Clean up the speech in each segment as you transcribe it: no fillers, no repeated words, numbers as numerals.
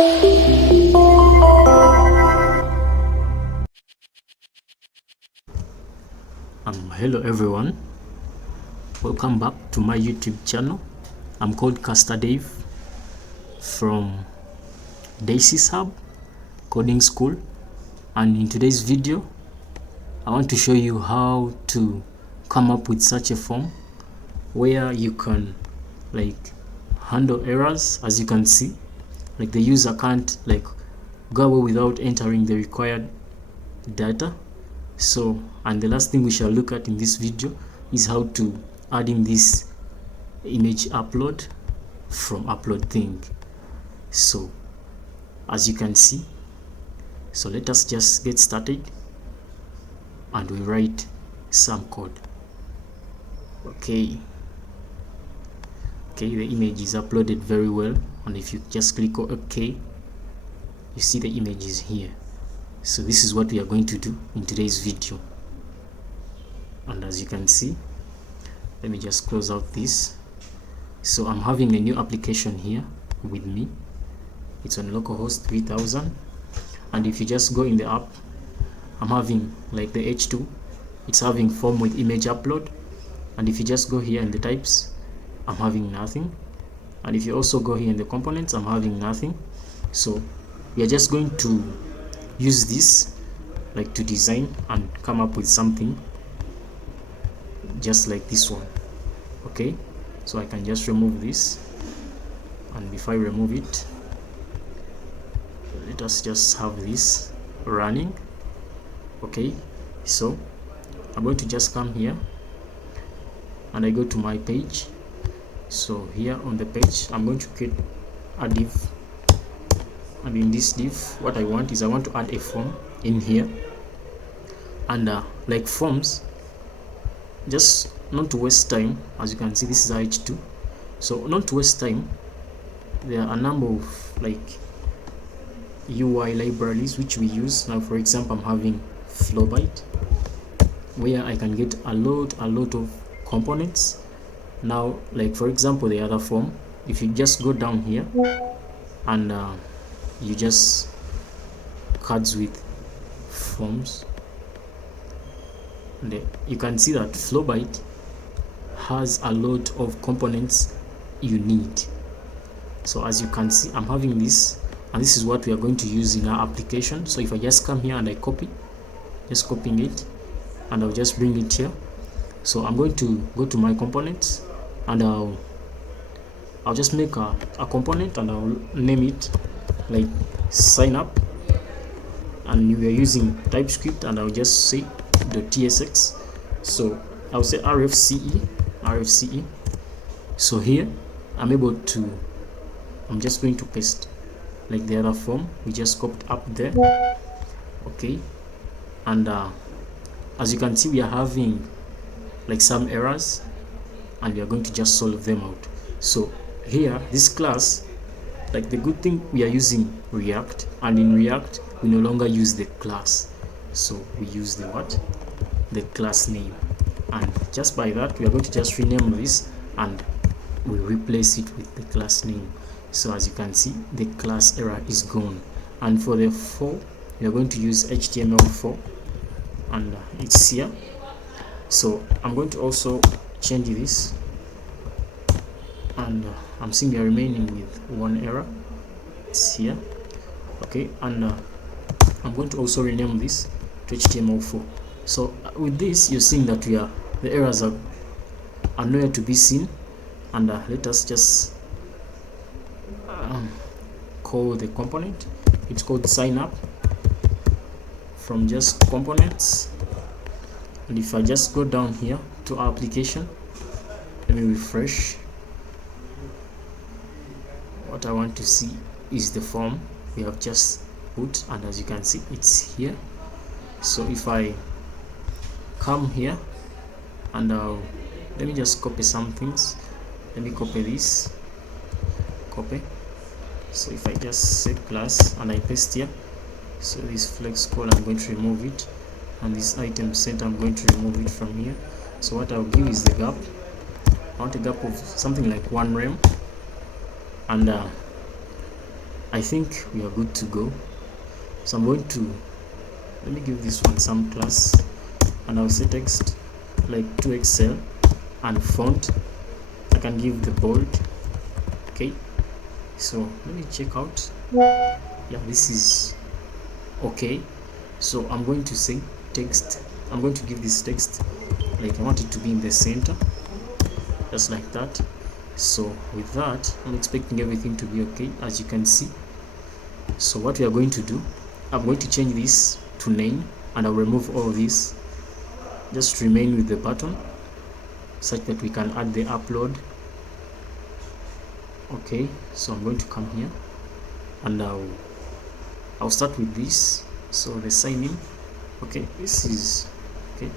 Hello everyone, welcome back to my YouTube channel. I'm called Caster Dave from Daisys Hub Coding School, and in today's video I want to show you how to come up with such a form where you can handle errors. As you can see, the user can't go away without entering the required data. So, and the last thing we shall look at in this video is how to add in this image upload from Uploadthing. So as you can see, so let us just get started and we write some code. Okay, the image is uploaded very well, and if you just click on OK, you see the image is here. So this is what we are going to do in today's video. And as you can see, let me just close out this. So I'm having a new application here with me. It's on localhost 3000, and if you just go in the app, I'm having the H2, it's having form with image upload, and if you just go here in the types, I'm having nothing, and if you also go here in the components, I'm having nothing. So we are just going to use this to design and come up with something just like this one. Okay, so I can just remove this, and before I remove it, let us just have this running. Okay, so I'm going to just come here and I go to my page. So here on the page, I'm going to create a div, and in this div, what I want is I want to add a form in here. And like forms, just not to waste time, as you can see, this is H2. So not to waste time, there are a number of UI libraries which we use. Now for example, I'm having Flowbyte, where I can get a lot of components. Now for example, the other form, if you just go down here and you just cards with forms, and you can see that Flowbyte has a lot of components you need. So as you can see, I'm having this, and this is what we are going to use in our application. So if I just come here and I just copying it, and I'll just bring it here. So I'm going to go to my components, and I'll just make a component, and I'll name it sign up, and we are using TypeScript, and I'll just say .tsx. so I'll say rfce. So here I'm just going to paste the other form we just copied up there. Okay, and as you can see, we are having some errors, and we are going to just solve them out. So here, this class, the good thing, we are using React, and in React we no longer use the class, so we use the class name, and just by that we are going to just rename this and we replace it with the class name. So as you can see, the class error is gone. And for the 4, we are going to use HTML4, and it's here. So I'm going to also change this, and I'm seeing we are remaining with one error. It's here. Okay, and I'm going to also rename this to HTML4. So with this, you're seeing that the errors are nowhere to be seen. And let us just call the component. It's called sign up from just components. And if I just go down here to our application, let me refresh. What I want to see is the form we have just put, and as you can see, it's here. So if I come here and let me just copy some things. Let me copy this, copy. So if I just say plus and I paste here, so this flex call, I'm going to remove it, and this item center, I'm going to remove it from here. So what I'll give is the gap. I want a gap of something like 1 rem, and I think we are good to go. So I'm going to, let me give this one some class, and I'll say text like to Excel, and font I can give the bold. Okay, so let me check out. Yeah, this is okay. So I'm going to say text, I'm going to give this text like I want it to be in the center, just like that. So with that, I'm expecting everything to be okay, as you can see. So what we are going to do, I'm going to change this to name, and I'll remove all this, just remain with the button such that we can add the upload. Okay, so I'm going to come here, and I'll start with this. So the sign in, okay, this is okay.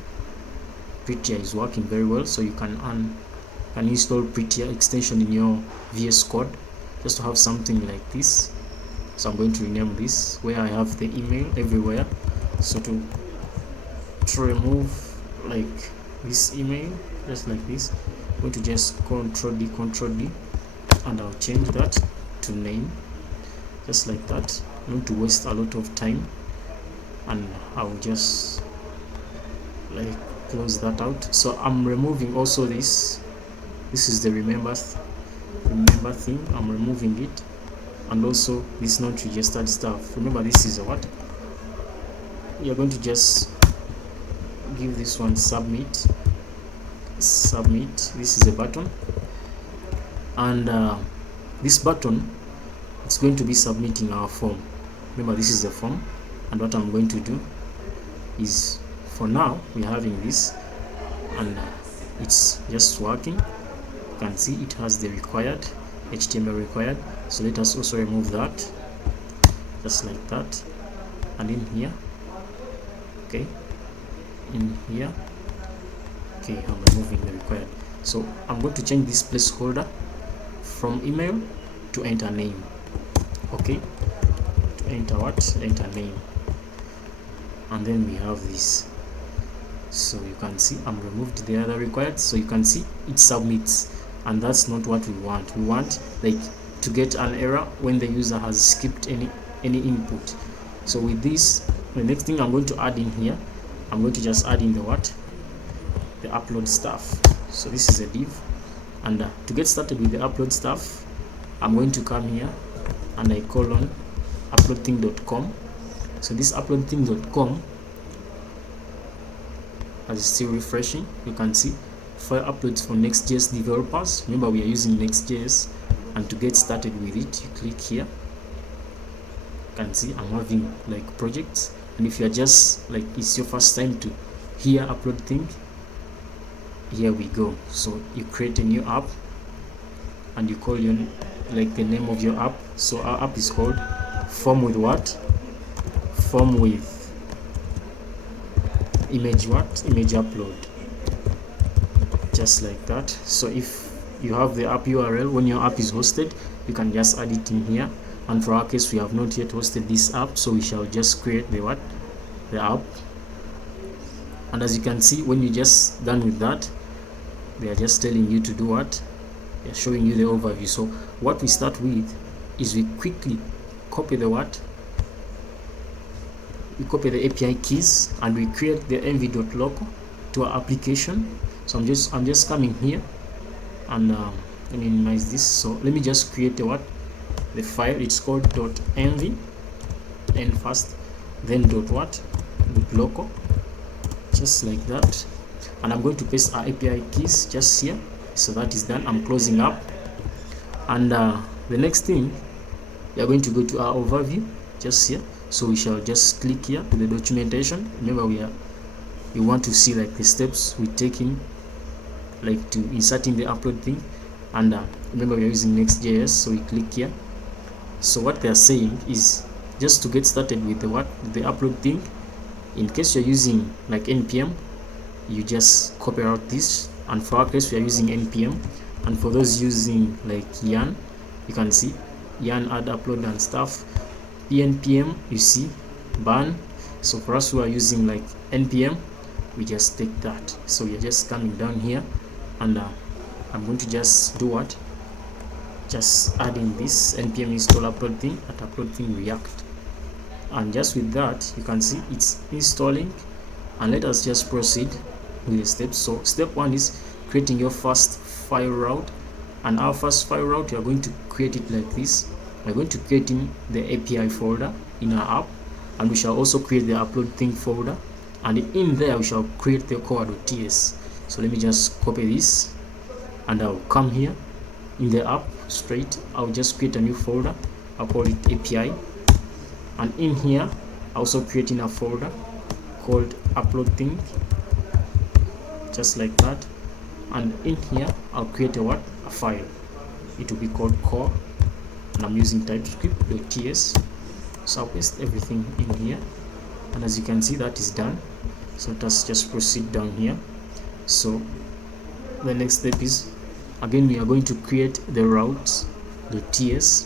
Prettier is working very well, so you can install Prettier extension in your VS Code just to have something like this. So I'm going to rename this where I have the email everywhere. So to remove like this email, just like this, I'm going to just Ctrl D, and I'll change that to name, just like that. I'm going to waste a lot of time, and I'll just like close that out. So I'm removing also this is the remember thing. I'm removing it, and also this not registered stuff. Remember, this is a what you're going to just give this one submit. This is a button, and this button, it's going to be submitting our form. Remember, this is a form, and what I'm going to do is, for now we're having this, and it's just working. You can see it has the required HTML required. So let us also remove that, just like that, and in here, okay, in here, okay, I'm removing the required. So I'm going to change this placeholder from email to enter name. Okay, to enter what? Enter name. And then we have this. So you can see I'm removed the other required, so you can see it submits, and that's not what we want. We want like to get an error when the user has skipped any input. So with this, the next thing I'm going to add in here, I'm going to just add in the what? The upload stuff. So this is a div, and to get started with the upload stuff, I'm going to come here and I colon uploadthing.com. So this uploadthing.com, as it's still refreshing, you can see file uploads for Next.js developers. Remember, we are using Next.js, and to get started with it, you click here. You can see I'm having like projects, and if you are just like it's your first time to hear Uploadthing, here we go. So you create a new app, and you call your like the name of your app. So our app is called form with what? Form with image what? Image upload, just like that. So if you have the app URL, when your app is hosted, you can just add it in here. And for our case, we have not yet hosted this app, so we shall just create the what? The app. And as you can see, when you just done with that, they are just telling you to do what? They're showing you the overview. So what we start with is we quickly copy the what? We copy the API keys, and we create the env.local to our application. So I'm just coming here, and let me minimize this. So let me just create the what? The file. It's called .env, and first, then dot what? .local, just like that. And I'm going to paste our API keys just here. So that is done. I'm closing up, and the next thing, we are going to go to our overview just here. So we shall just click here to the documentation. Remember, we want to see like the steps we're taking, like to inserting the upload thing. And remember, we are using Next.js, so we click here. So what they are saying is just to get started with the what? The upload thing. In case you're using like npm, you just copy out this, and for our case we are using npm. And for those using like yarn, you can see yarn add upload and stuff, npm, you see ban. So for us who are using like npm, we just take that. So we are just coming down here, and I'm going to just do what? just adding this npm install uploadthing at uploadthing react, and just with that you can see it's installing. And let us just proceed with the steps. So step 1 is creating your first file route, and our first file route you are going to create it like this. We're going to create in the API folder in our app, and we shall also create the uploadthing folder, and in there we shall create the core.ts. So let me just copy this, and I'll come here in the app straight. I'll just create a new folder. I'll call it API, and in here I'll also creating a folder called uploadthing, just like that. And in here I'll create a file. It will be called core, and I'm using typescript.ts. So I'll paste everything in here, and as you can see that is done. So let us just proceed down here. So the next step is, again, we are going to create the routes.ts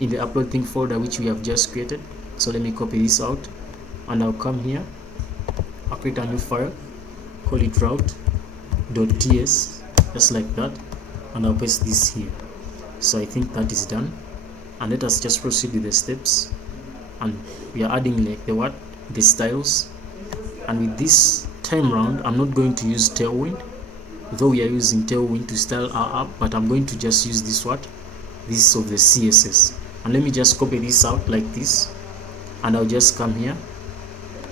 in the uploadthing folder which we have just created. So let me copy this out, and I'll come here, I'll create a new file, call it route.ts, just like that, and I'll paste this here. So I think that is done, and let us just proceed with the steps. And we are adding like the styles, and with this time round I'm not going to use Tailwind, though we are using Tailwind to style our app, but I'm going to just use this this of the CSS. And let me just copy this out like this, and I'll just come here,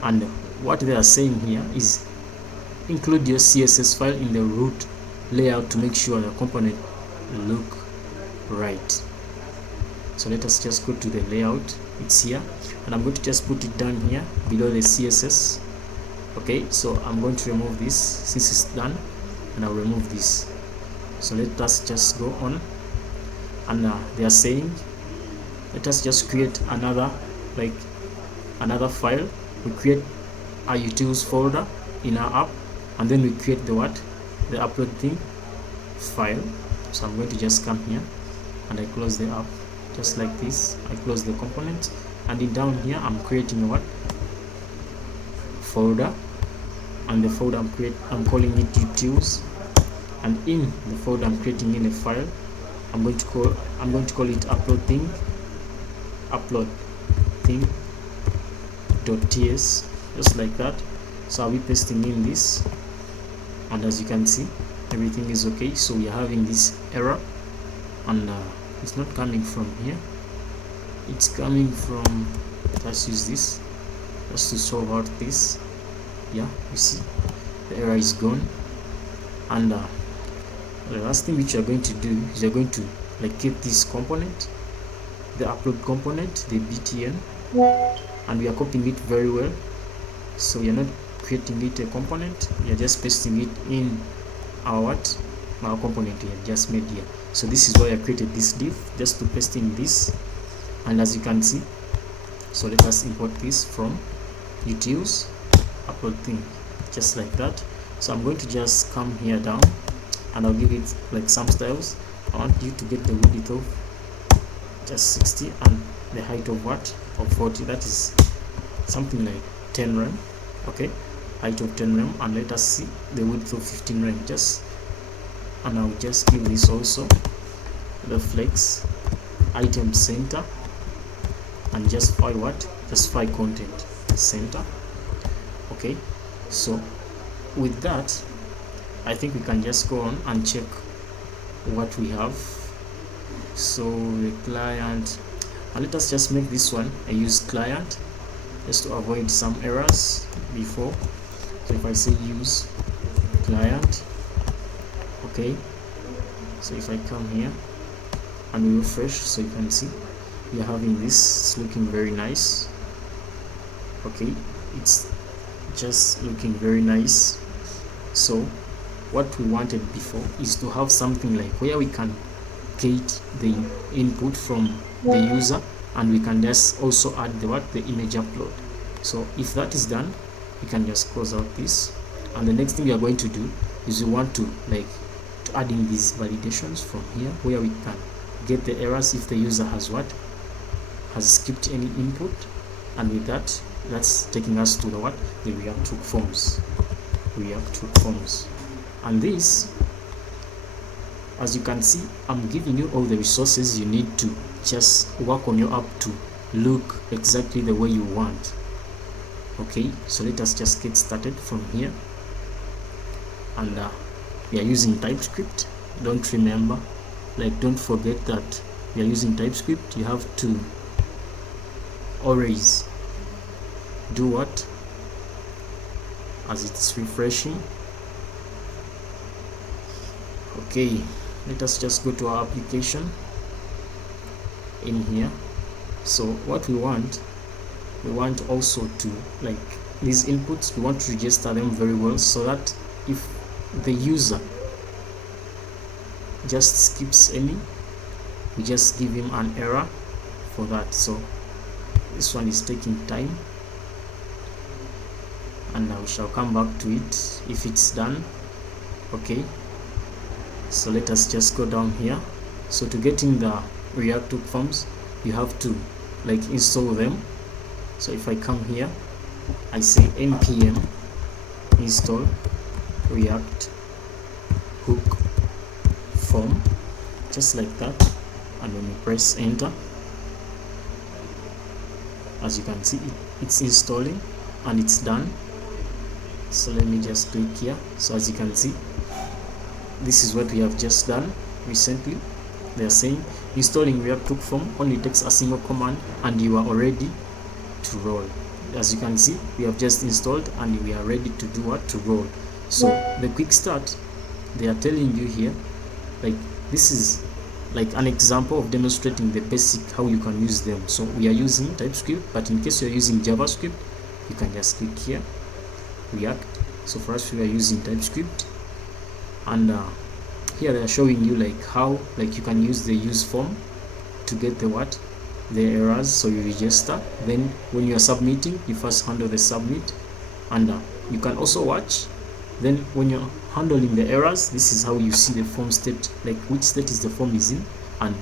and what they are saying here is include your CSS file in the root layout to make sure the component look right. So let us just go to the layout. It's here, and I'm going to just put it down here below the CSS. Okay, so I'm going to remove this since it's done, and I'll remove this. So let us just go on, and they are saying let us just create another file. We create a utils folder in our app, and then we create the uploadthing file. So I'm going to just come here, and I close the app just like this. I close the component, and in down here I'm creating a folder, and the folder I'm calling it utils, and in the folder I'm creating in a file. I'm going to call it uploadthing.ts, just like that. So I'll be pasting in this, and as you can see everything is okay. So we are having this error, and it's not coming from here, it's coming from, let's use this just to solve out this. Yeah, you see the error is gone. And the last thing which you're going to do is you're going to get this component, the upload component, the btn, and we are copying it very well. So we are not creating it a component, we are just pasting it in our component we have just made here. So this is why I created this div, just to paste in this. And as you can see, so let us import this from utils uploadthing, just like that. So I'm going to just come here down, and I'll give it some styles. I want you to get the width of just 60 and the height of 40. That is something like 10 rem. Okay, height of 10 rem, and let us see the width of 15 rem. And I'll just give this also the flex item center, and justify content center. Okay, so with that I think we can just go on and check what we have. So the client, and let us just make this one a use client just to avoid some errors before. So if I say use client, okay, so if I come here and we refresh, so you can see we are having this. It's looking very nice. Okay, it's just looking very nice. So what we wanted before is to have something like where we can get the input from the user, and we can just also add the image upload. So if that is done, we can just close out this, and the next thing we are going to do is we want to add in these validations from here, where we can get the errors if the user has skipped any input. And with that, that's taking us to the React hook forms. And this as you can see, I'm giving you all the resources you need to just work on your app to look exactly the way you want. Okay, so let us just get started from here. And we are using TypeScript. Don't forget that we are using TypeScript. You have to always do what? As it's refreshing. Okay, let us just go to our application in here. So what we want also to, like, these inputs, we want to register them very well, so that if the user just skips any, we just give him an error for that. So this one is taking time, and we shall come back to it if it's done. Okay, so let us just go down here. So to get in the React hook forms, you have to like install them. So if I come here, I say npm install React hook form, just like that, and when you press enter, as you can see, it's installing and it's done. So let me just click here. So as you can see, this is what we have just done recently. They are saying installing React hook form only takes a single command and you are already to roll. As you can see, we have just installed and we are ready to do what? To roll. So the quick start, they are telling you here, like, this is like an example of demonstrating the basic how you can use them. So we are using TypeScript, but in case you're using JavaScript, you can just click here, React. So for us, we are using TypeScript, and here they are showing you like how you can use the use form to get the errors. So you register, then when you are submitting, you first handle the submit, and you can also watch. Then when you're handling the errors, this is how you see the form state, like which state is the form is in, and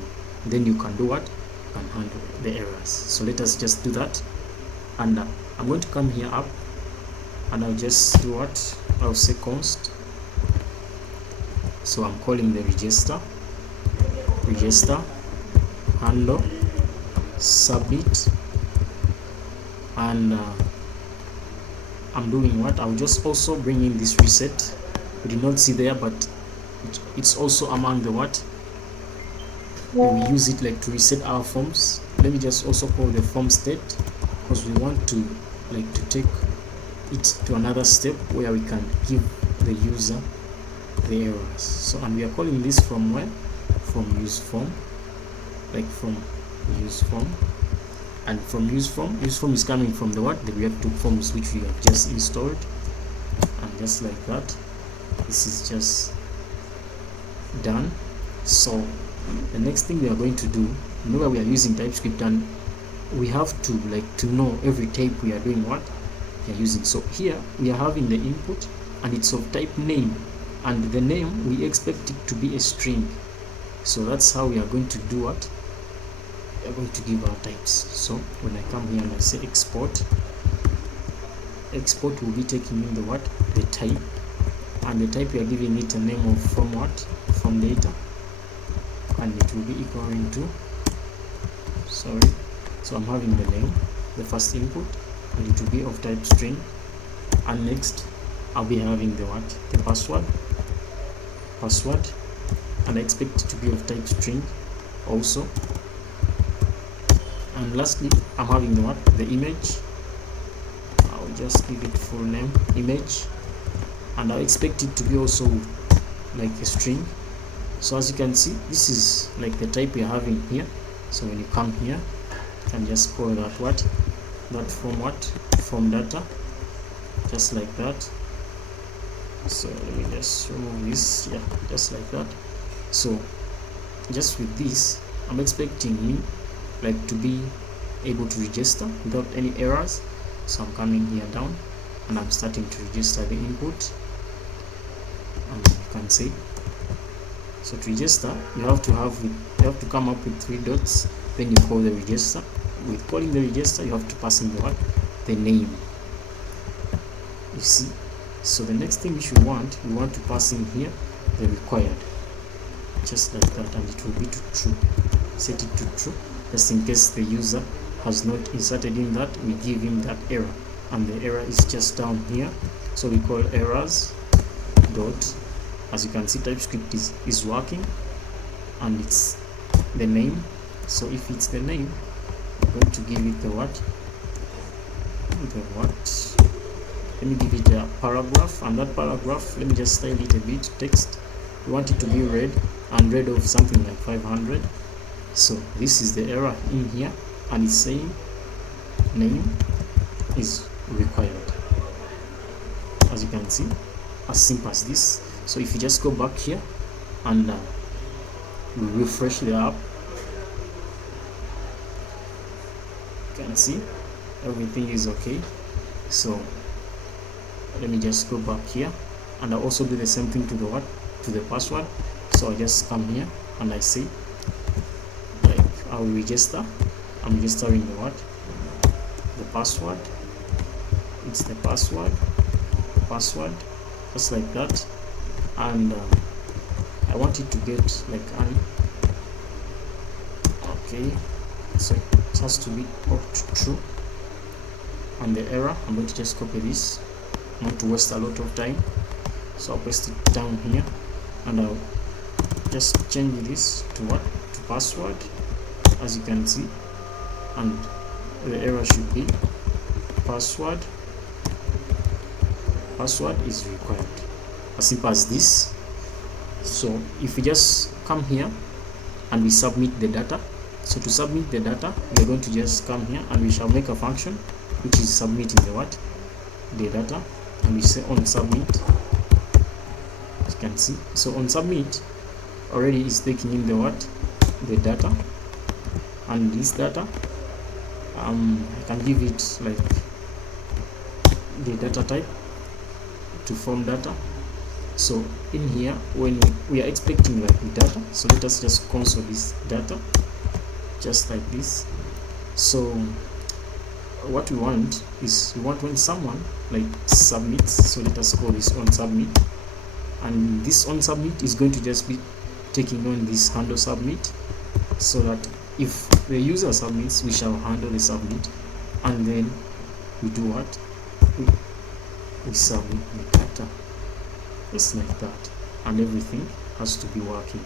then you can do what? You can handle the errors. So let us just do that, and I'm going to come here up, and I'll just do what? I'll say const. So I'm calling the register handle submit, and I'm doing what? I'll just also bring in this reset. We did not see there, but it's also among the what we use it like to reset our forms. Let me just also call the form state, because we want to like to take it to another step where we can give the user the errors. So, and we are calling this from where? From use form, like from use form. And from use form is coming from the what? The React hook forms which we have just installed. And just like that, this is just done. So the next thing we are going to do, remember we are using TypeScript, and we have to like to know every type we are doing what we are using. So here we are having the input, and it's of type name, and the name we expect it to be a string. So that's how we are going to do what? We are going to give our types. So when I come here and I say export will be taking in the what? The type, and the type we are giving it a name of from what? From data, and it will be equaling to, sorry, so I'm having the name, the first input, and it will be of type string, and next I'll be having the what? The password, and I expect it to be of type string also. And lastly, I'm having the what? The image. I'll just give it full name, image, and I expect it to be also like a string. So as you can see, this is like the type we're having here. So when you come here, you can just call that what? That from what? From data, just like that. So let me just remove this, yeah, just like that. So just with this, I'm expecting me like to be able to register without any errors. So I'm coming here down, and I'm starting to register the input, and you can see. So to register, you have to come up with 3 dots, then you call the register. With calling the register, you have to pass in the what? The name. You see. So the next thing we want to pass in here the required. just like that, and it will be to true. Set it to true, just in case the user has not inserted in that, we give him that error, and the error is just down here. So we call errors dot, as you can see, TypeScript is working, and it's the name. So if it's the name, I'm going to give it the what, let me give it a paragraph, and that paragraph, let me just style it a bit, text. We want it to be red, and red of something like 500. So this is the error in here, and it's saying name is required. As you can see, as simple as this. So if you just go back here and we refresh the app, you can see everything is okay. So let me just go back here, and I also do the same thing to the what, to the password. So I just come here and I say, like, I'll register. I'm registering the what, the password. It's the password, just like that. And I want it to get like an, okay, so it has to be true. And the error, I'm going to just copy this, not to waste a lot of time. So I'll paste it down here, and I'll just change this to what, to password, as you can see. And the error should be password is required. As simple as this. So if we just come here and we submit the data, so to submit the data, we're going to just come here and we shall make a function which is submitting the what, the data, and we say on submit, as you can see. So on submit already is taking in the what, the data, and this data I can give it like the data type to form data. So in here, when we are expecting like the data, so let us just console this data just like this. So what we want is, we want when someone like submits, so let us call this on submit, and this on submit is going to just be taking on this handle submit, so that if the user submits, we shall handle the submit, and then we do what, we submit the data, just like that, and everything has to be working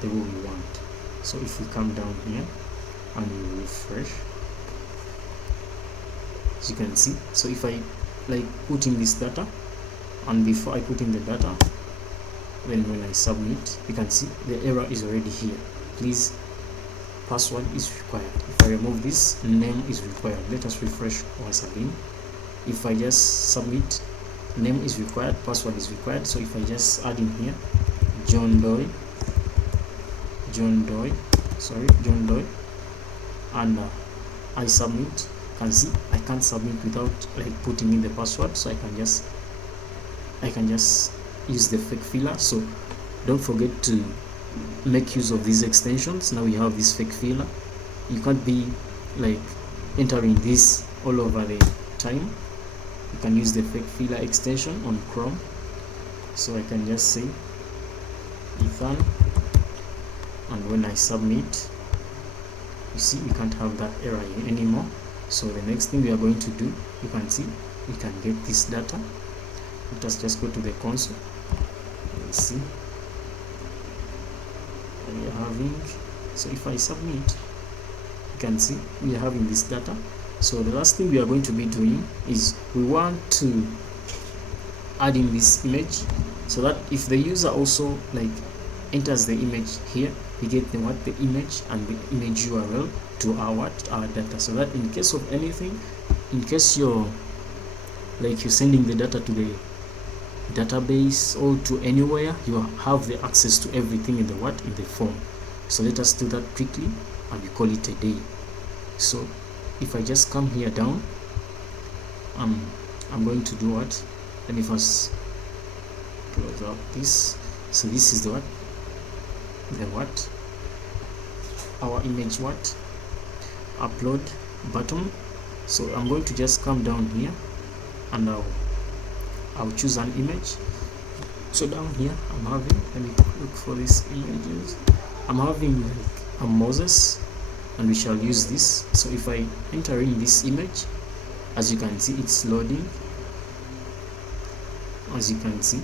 the way we want. So if we come down here and we refresh, as you can see, so if I like put in this data, and before I put in the data, then when I submit, you can see the error is already here. Please, password is required. If I remove this, name is required. Let us refresh once again. If I just submit, name is required, password is required. So if I just add in here John Doe, and I submit, you can see I can't submit without like putting in the password, so I can just use the fake filler. So don't forget to make use of these extensions. Now we have this fake filler. You can't be like entering this all over the time. You can use the fake filler extension on Chrome. So I can just say Ethan, and when I submit, you see we can't have that error anymore. So the next thing we are going to do, you can see we can get this data. Let us just go to the console. Let's see, we are having, so if I submit, you can see we are having this data. So the last thing we are going to be doing is we want to add in this image, so that if the user also like enters the image here, we get the what, the image and the image URL to our data, so that in case of anything, in case you're sending the data to the database or to anywhere, you have the access to everything in the what, in the form. So let us do that quickly, and we call it a day. So if I just come here down, I'm going to do what, let me first close up this. So this is the what, our image what, upload button. So I'm going to just come down here, and I'll choose an image. So down here I'm having, let me look for these images. I'm having like a Moses, and we shall use this. So if I enter in this image, as you can see, it's loading, as you can see.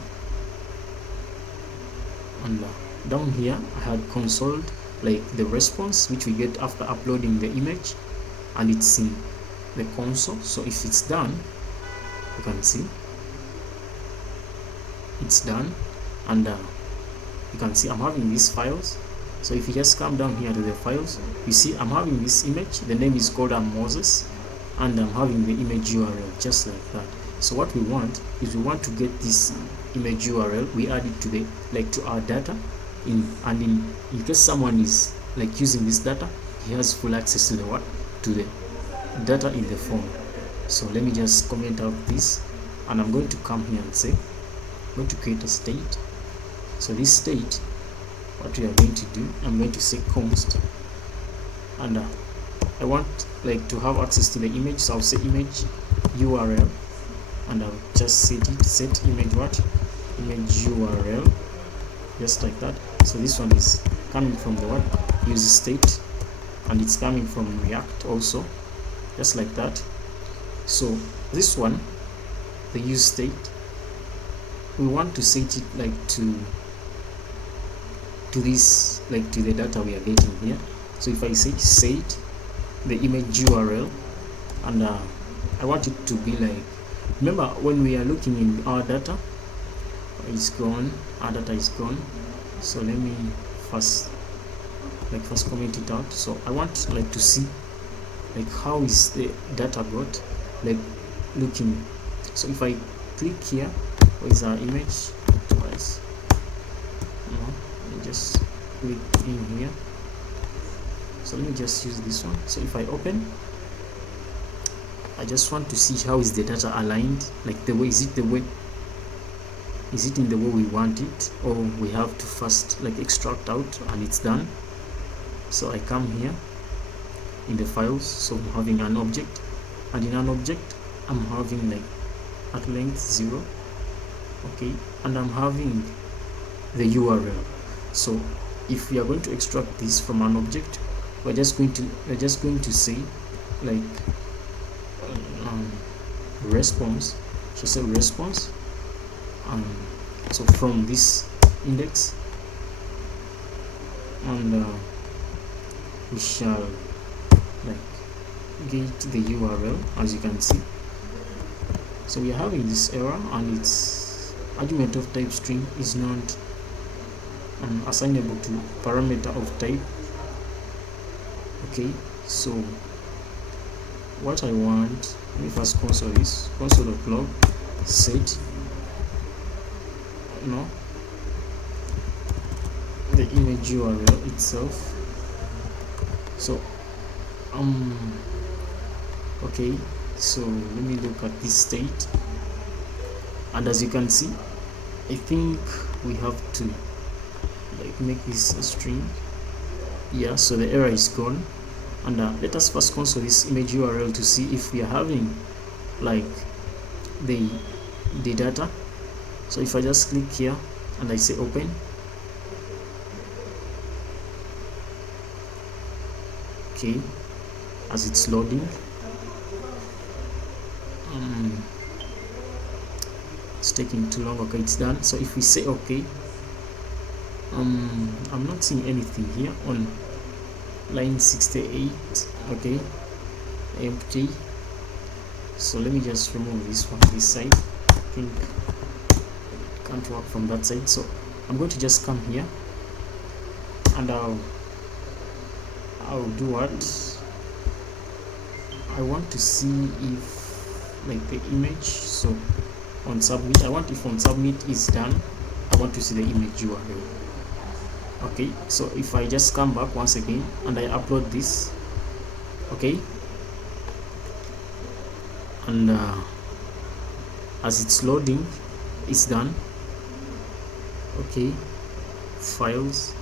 And down here I had consoled like the response which we get after uploading the image, and it's in the console. So if it's done, you can see it's done, and you can see I'm having these files. So if you just come down here to the files, you see I'm having this image, the name is called Moses, and I'm having the image URL just like that. So what we want is we want to get this image URL, we add it to the to our data, in case someone is like using this data, he has full access to the data in the form. So let me just comment out this, and I'm going to come here and say I'm going to create a state. So this state, what we are going to do, I'm going to say const, and I want to have access to the image, so I'll say image URL, and I'll just set image image URL, just like that. So this one is coming from the use state, and it's coming from React also, just like that. So this one, the use state, we want to set it to this to the data we are getting here. So if I say set the image URL, and I want it to be remember when we are looking in our data, it's gone, our data is gone. So let me first comment it out. So I want to see how is the data got looking. So if I click here, where is our image twice? Just click in here. So let me just use this one. So if I open, I just want to see how is the data aligned, the way, is it in the way we want it, or we have to first extract out and it's done. So I come here in the files, so I'm having an object, and in an object I'm having at length 0, okay, and I'm having the URL. So if we are going to extract this from an object, we're just going to say response. So say response, so from this index, and we shall get the URL, as you can see. So we are having this error, and its argument of type string is not assignable to parameter of type. Okay, so what I want, let me first console this, console.log set the image URL itself. So okay, so let me look at this state, and as you can see, I think we have to make this a string. Yeah, so the error is gone, and let us first console this image URL to see if we are having the data. So if I just click here and I say open, okay, as it's loading, it's taking too long. Okay, it's done. So if we say okay, I'm not seeing anything here on line 68. Okay, empty. So let me just remove this one, this side. I think it can't work from that side, so I'm going to just come here, and I'll do what I want to see if the image. So on submit, I want if on submit is done, I want to see the image URL. Okay, so if I just come back once again and I upload this, okay, and as it's loading, it's done. Okay, files,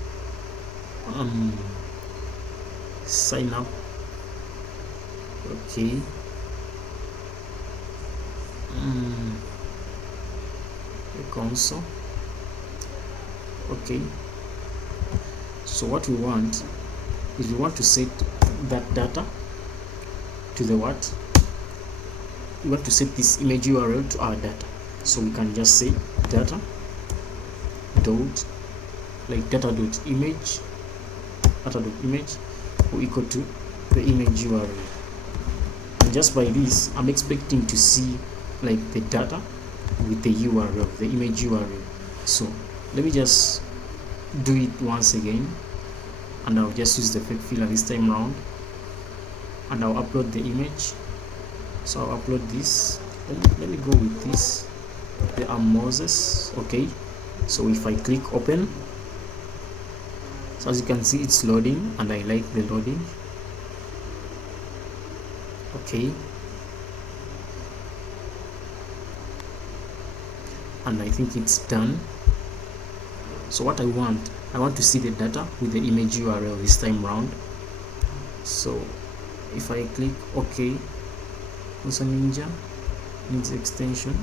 sign up, okay, the console, Okay, so what we want is we want to set that data to the what? We want to set this image URL to our data. So we can just say data dot, like data dot image will equal to the image URL. And just by this, I'm expecting to see like the data with the URL, the image URL. So let me just do it once again, and I'll just use the fake filler this time around, and I'll upload the image. So I'll upload this. Let me go with this, the Moses. Okay, so if I click open, so as you can see it's loading, and I like the loading. Okay, and I think it's done. So what I want to see the data with the image URL this time round. So if I click OK, also Ninja needs extension.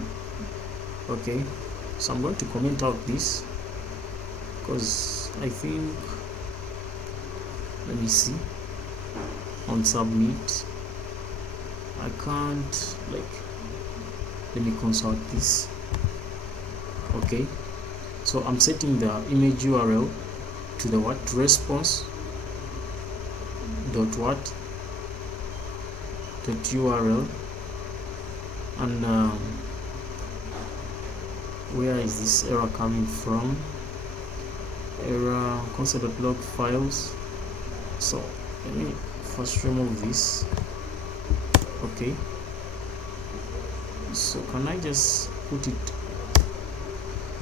Okay, so I'm going to comment out this because I think, let me see, on submit I can't, like, let me consult this. Okay, so I'm setting the image URL to the what? Response dot what? Dot URL, and where is this error coming from? Error console.log files. So let me first remove this. Okay, so can I just put it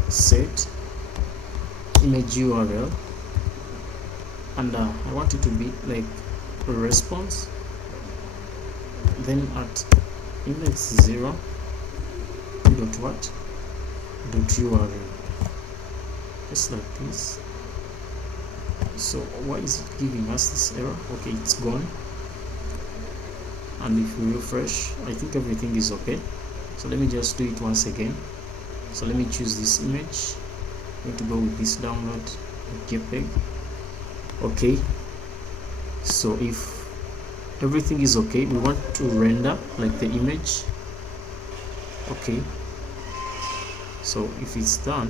set image URL, and I want it to be like a response, then at index 0 dot what? Dot URL, just like this. So why is it giving us this error? Okay, it's gone, and if we refresh, I think everything is okay. So let me just do it once again. So let me choose this image. I'm going to go with this download JPEG. Okay, so if everything is okay, we want to render like the image. Okay, so if it's done,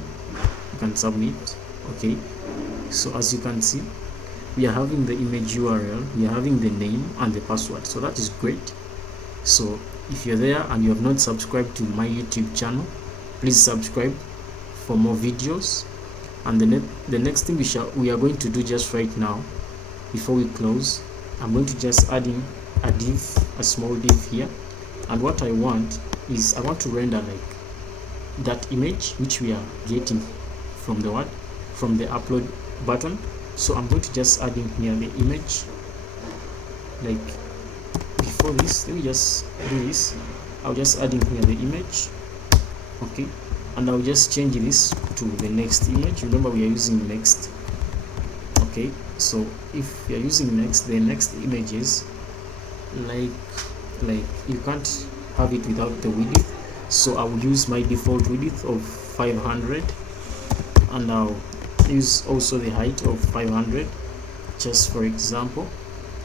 you can submit. Okay, so as you can see, we are having the image URL, we are having the name and the password, so that is great. So if you're there and you have not subscribed to my YouTube channel, please subscribe for more videos. And the next thing we are going to do just right now, before we close, I'm going to just add in a div, a small div here. And what I want is, I want to render like that image which we are getting from the what? From the upload button. So I'm going to just add in here the image. Like before this, let me just do this. I'll just add in here the image. Okay, and I'll just change this to the next image. Remember, we are using next. Okay, so if you are using next, the next images, like you can't have it without the width. So I will use my default width of 500, and I'll use also the height of 500, just for example.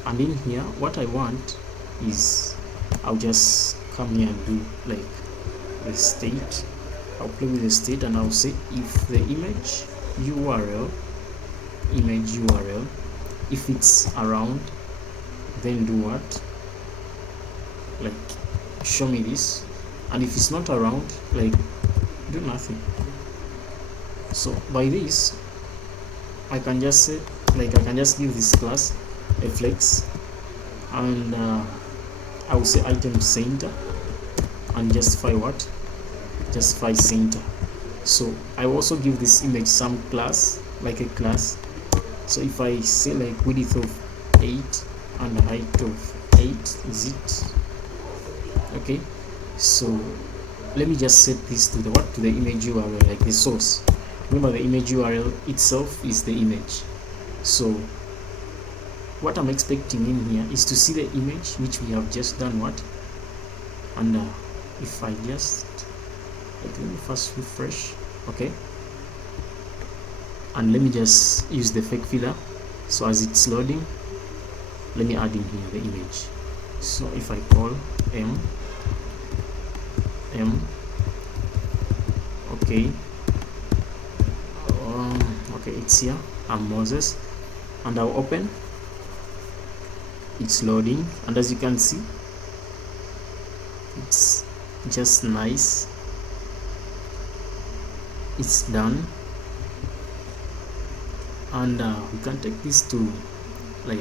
And in here, what I want is, I'll just come here and do like the state. I'll play with the state, and I'll say if the image URL, if it's around, then do what? Like show me this, and if it's not around, like do nothing. So by this, I can just say, like, I can just give this class a flex, and I will say item center, and justify what? Justify center. So I will also give this image some class, like a class. So if I say like width of 8 and height of 8, is it okay? So let me just set this to the what? To the image URL, like the source. Remember, the image URL itself is the image. So what I'm expecting in here is to see the image which we have just done what? And if I just, let me first refresh. Okay, And let me just use the fake filler. So as it's loading, let me add in here the image. So if I call m, okay, okay, it's here. I'm Moses, and I'll open. It's loading, and as you can see, it's just nice. It's done, and we can take this to like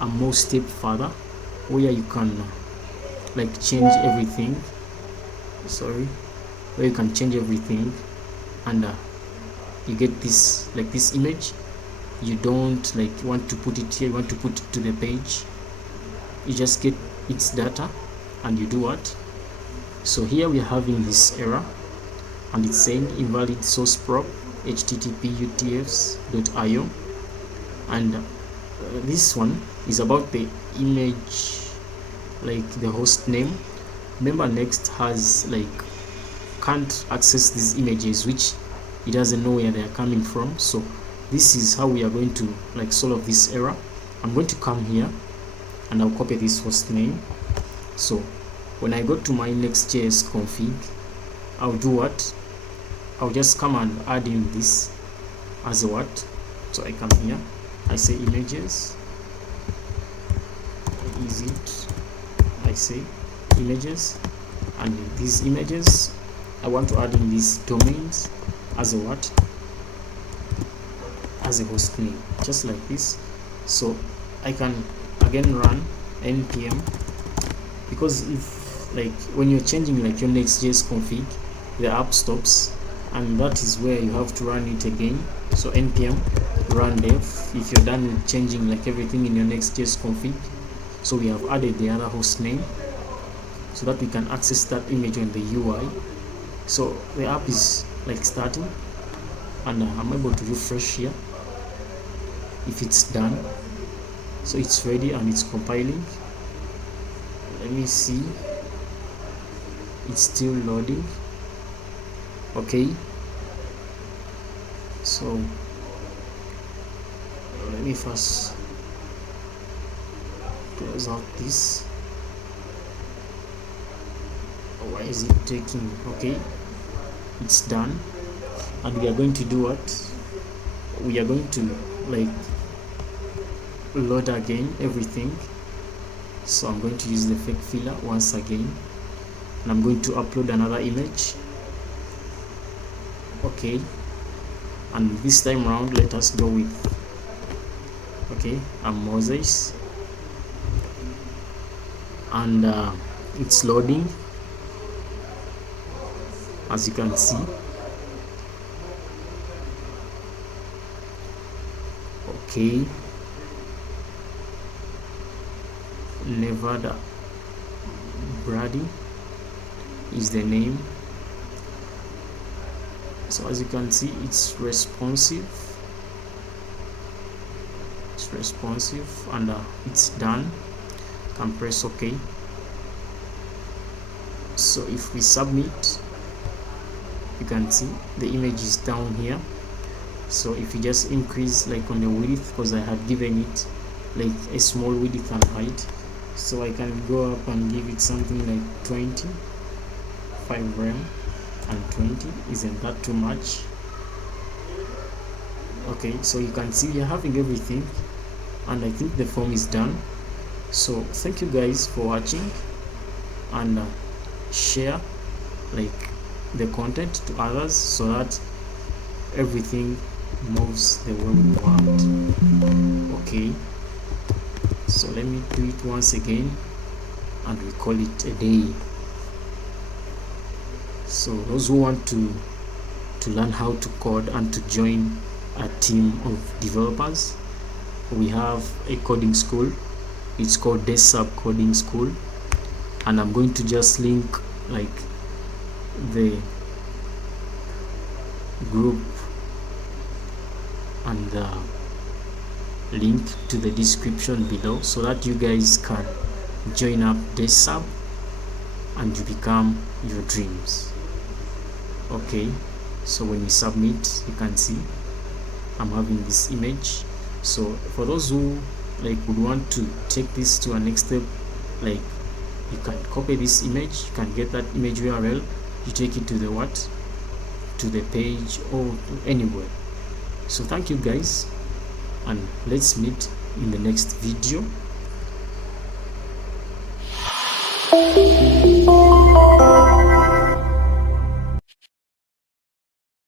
a more step further, where you can like change everything. Where you can change everything, and you get this like this image. You don't like want to put it here, you want to put it to the page. You just get its data and you do what. So here we are having this error, and it's saying invalid source prop http utfs.io, and this one is about the image, like the host name. Remember, Next has like can't access these images, which it doesn't know where they are coming from. So this is how we are going to like solve this error. I'm going to come here and I'll copy this host name. So when I go to my Next.js config, I'll do what? I'll just come and add in this as a what. So I come here, I say images, is it, I say images, and these images I want to add in these domains as a what, as a host name, just like this. So I can again run npm, because if like when you're changing like your Next.js config, the app stops, and that is where you have to run it again. So npm run dev if you're done with changing like everything in your Next.js config. So we have added the other host name so that we can access that image on the UI. So the app is like starting, and I'm able to refresh here if it's done. So it's ready and it's compiling. Let me see, it's still loading. Okay, so let me first close out this. Why is it taking? Okay, it's done, and we are going to do what? We are going to like load again everything. So I'm going to use the fake filler once again, and I'm going to upload another image. Okay, and this time around let us go with, okay, I'm Moses, and it's loading, as you can see. Okay, Nevada Brady is the name. So as you can see, it's responsive, and it's done. Can press OK. So if we submit, you can see the image is down here. So if you just increase like on the width, because I had given it like a small width and height, so I can go up and give it something like 20, 5 rem, and 20. Isn't that too much? Okay, so you can see we are having everything, and I think the form is done. So thank you guys for watching, and share like the content to others so that everything moves the way we want. Okay, so let me do it once again, and we call it a day. So those who want to learn how to code and to join a team of developers, we have a coding school. It's called Github Coding School, and I'm going to just link like the group and the link to the description below, so that you guys can join up Github and you become your dreams. Okay, so when we submit, you can see I'm having this image. So for those who like would want to take this to a next step, like you can copy this image, you can get that image URL, you take it to the what, to the page or to anywhere. So thank you guys, and let's meet in the next video.